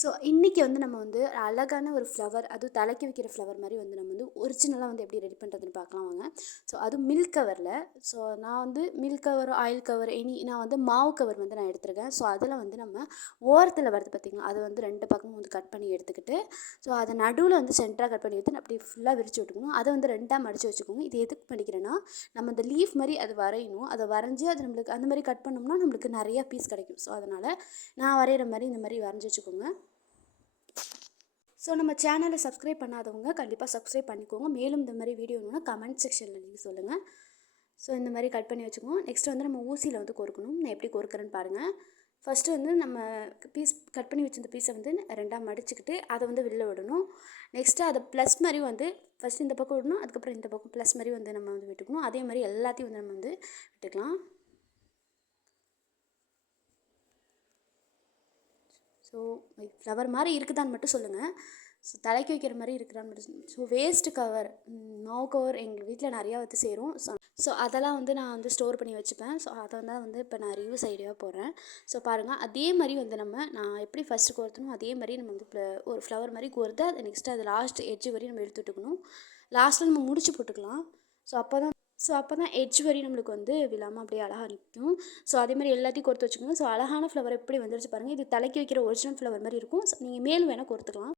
So இன்றைக்கி வந்து நம்ம வந்து அழகான ஒரு ஃப்ளவர், அதுவும் தலைக்கு வைக்கிற ஃப்ளவர் மாதிரி வந்து நம்ம வந்து ஒரிஜினலாக வந்து எப்படி ரெடி பண்ணுறதுன்னு பார்க்கலாம் வாங்க. ஸோ அதுவும் மில்க் கவரில். ஸோ நான் வந்து மில்க் கவர், ஆயில் கவர், நான் வந்து மாவு கவர் வந்து நான் எடுத்திருக்கேன். ஸோ அதில் வந்து நம்ம ஓரத்தில் வருது பார்த்திங்களா, அதை வந்து 2 பக்கமும் வந்து கட் பண்ணி எடுத்துக்கிட்டு, ஸோ அதை நடுவில் வந்து சென்டராக கட் பண்ணி எடுத்து அப்படி ஃபுல்லாக விரித்து விட்டுக்கணும். அதை வந்து 2ஆக மடித்து வச்சுக்கோங்க. இது எதுக்கு பண்ணிக்கிறேன்னா, நம்ம அந்த லீஃப் மாதிரி அது வரையணும். அதை வரைஞ்சி அது நம்மளுக்கு அந்த மாதிரி கட் பண்ணோம்னா நம்மளுக்கு நிறையா பீஸ் கிடைக்கும். ஸோ அதனால் நான் வரைகிற மாதிரி இந்த மாதிரி வரைஞ்சி வச்சுக்கோங்க. ஸோ நம்ம சேனலை சப்ஸ்கிரைப் பண்ணாதவங்க கண்டிப்பாக சப்ஸ்கிரைப் பண்ணிக்கோங்க. மேலும் இந்த மாதிரி வீடியோ வேணும்னா கமெண்ட் செக்ஷனில் நீங்கள் சொல்லுங்கள். ஸோ இந்த மாதிரி கட் பண்ணி வச்சுக்கோங்க. நெக்ஸ்ட் வந்து நம்ம ஊசியில் வந்து கோர்க்கணும். நான் எப்படி கோர்க்குறேன்னு பாருங்கள். ஃபஸ்ட்டு வந்து நம்ம பீஸ் கட் பண்ணி வச்சிருந்த பீஸை வந்து 2ஆக மடிச்சுக்கிட்டு அதை வந்து வெளில விடணும். நெக்ஸ்ட்டு அதை ப்ளஸ் மாதிரி வந்து ஃபஸ்ட்டு இந்த பக்கம் விடணும், அதுக்கப்புறம் இந்த பக்கம் ப்ளஸ் மாதிரி வந்து நம்ம வந்து விட்டுக்கணும். அதே மாதிரி எல்லாத்தையும் வந்து நம்ம வந்து விட்டுக்கலாம். ஸோ ஃப்ளவர் மாதிரி இருக்குதான்னு மட்டும் சொல்லுங்கள். ஸோ தலைக்கு வைக்கிற மாதிரி இருக்குதான்னு மட்டும் சொல்லுங்கள். ஸோ வேஸ்ட்டு கவர், மாவு கவர் எங்கள் வீட்டில் நிறையா வந்து சேரும். ஸோ அதெல்லாம் வந்து நான் வந்து ஸ்டோர் பண்ணி வச்சுப்பேன். ஸோ அதை வந்து இப்போ நான் ரிவ்யூஸ் ஐடியாவாக போடுறேன். ஸோ பாருங்கள், அதே மாதிரி வந்து நான் எப்படி ஃபஸ்ட்டு கோர்த்தனோ அதே மாதிரி நம்ம வந்து ஒரு ஃப்ளவர் மாதிரி கோர்த்து அது நெக்ஸ்ட்டு அது லாஸ்ட் எட்ஜ் வரையும் நம்ம எடுத்து விட்டுக்கணும். லாஸ்ட்டில் நம்ம முடிச்சு போட்டுக்கலாம். ஸோ அப்போ தான் எட்ஜ் வரையும் நம்மளுக்கு வந்து விழாமல் அப்படியே அழகாக நிற்கும். ஸோ அதே மாதிரி எல்லாத்தையும் கோர்த்து வச்சுக்கோங்க. ஸோ அழகான ஃப்ளவர் எப்படி வந்துருச்சு பாருங்கள். இது தலைக்கு வைக்கிற ஒரிஜினல் ஃப்ளவர் மாதிரி இருக்கும். ஸோ நீங்கள் மேலும் வேணால் கோர்த்துக்கலாம்.